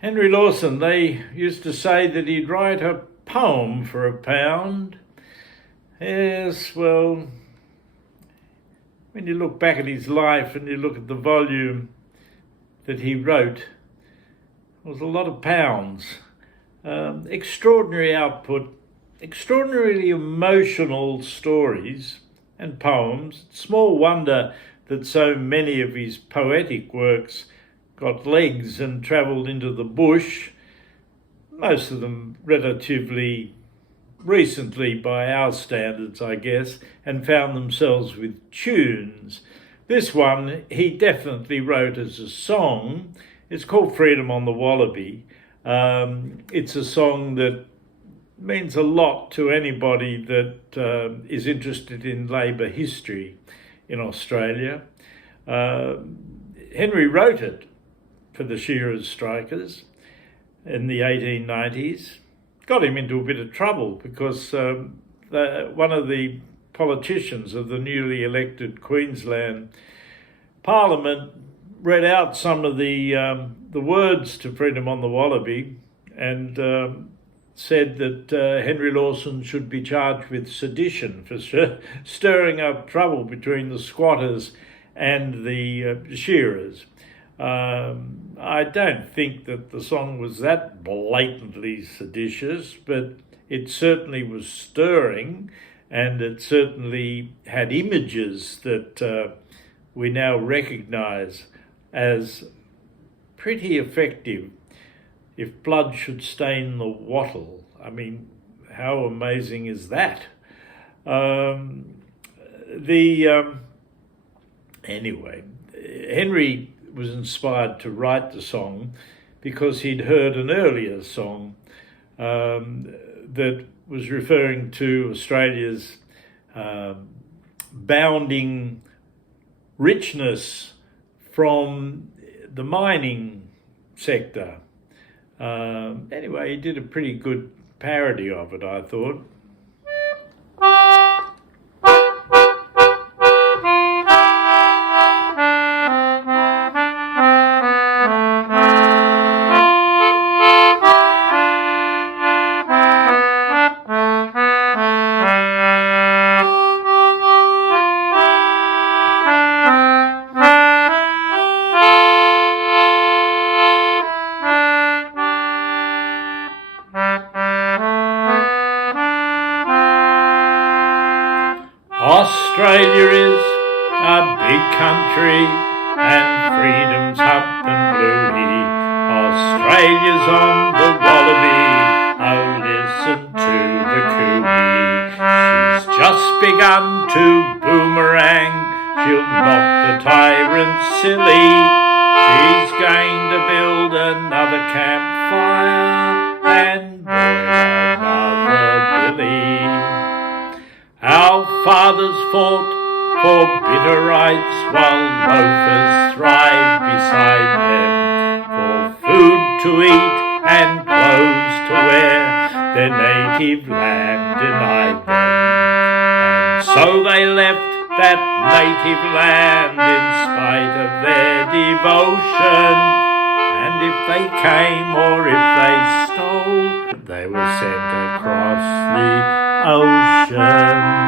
Henry Lawson, they used to say that he'd write a poem for a pound. Yes, well, when you look back at his life and you look at the volume that he wrote, it was a lot of pounds. Extraordinary output, extraordinarily emotional stories and poems. Small wonder that so many of his poetic works got legs and travelled into the bush, most of them relatively recently by our standards, I guess, and found themselves with tunes. This one he definitely wrote as a song. It's called Freedom on the Wallaby. It's a song that means a lot to anybody that is interested in labour history in Australia. Henry wrote it for the shearers strikers in the 1890s. Got him into a bit of trouble because one of the politicians of the newly elected Queensland Parliament read out some of the words to Freedom on the Wallaby and said that Henry Lawson should be charged with sedition for stirring up trouble between the squatters and the shearers. I don't think that the song was that blatantly seditious, but it certainly was stirring, and it certainly had images that we now recognise as pretty effective. If blood should stain the wattle, I mean, how amazing is that? Anyway, Henry was inspired to write the song because he'd heard an earlier song that was referring to Australia's bounding richness from the mining sector. Anyway, he did a pretty good parody of it, I thought. Australia is a big country and freedom's up and bluey. Australia's on the wallaby, oh listen to the cooey. She's just begun to boomerang, she'll knock the tyrant silly. She's going to build another campfire and boil another billy. Our fathers fought for bitter rights while loafers thrived beside them, for food to eat and clothes to wear, their native land denied them. And so they left that native land in spite of their devotion, and if they came or if they stole, they were sent across the ocean.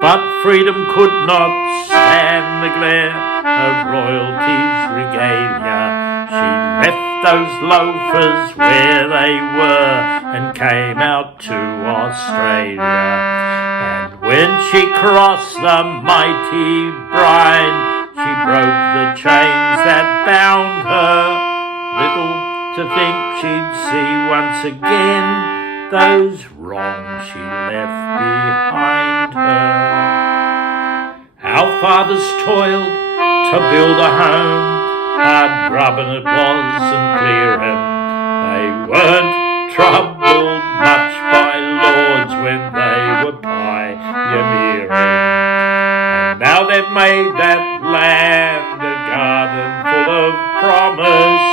But freedom could not stand the glare of royalty's regalia. She left those loafers where they were and came out to Australia. And when she crossed the mighty brine, she broke the chains that bound her, little to think she'd see once again those wrongs she left behind her. Our fathers toiled to build a home, hard grubbing it was and clearing. They weren't troubled much by lords when they were pioneering. And now they've made that land a garden full of promise.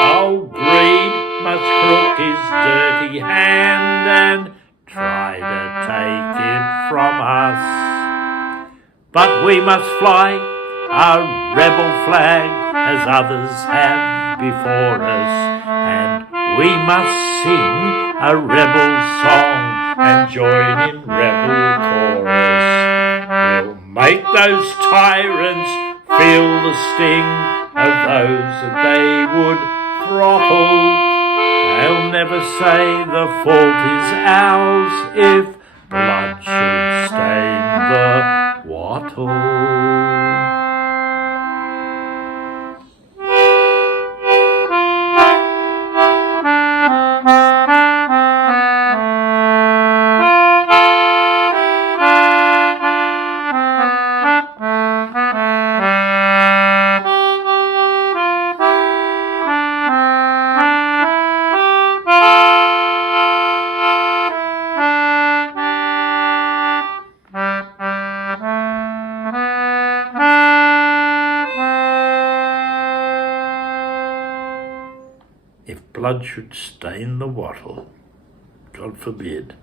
Oh, greed must crook his dirty hand and try to take it from us. But we must fly our rebel flag as others have before us, and we must sing a rebel song and join in rebel chorus. We'll make those tyrants feel the sting of those that they would throttle. They'll never say the fault is ours if blood should stain the wattle. If blood should stain the wattle, God forbid,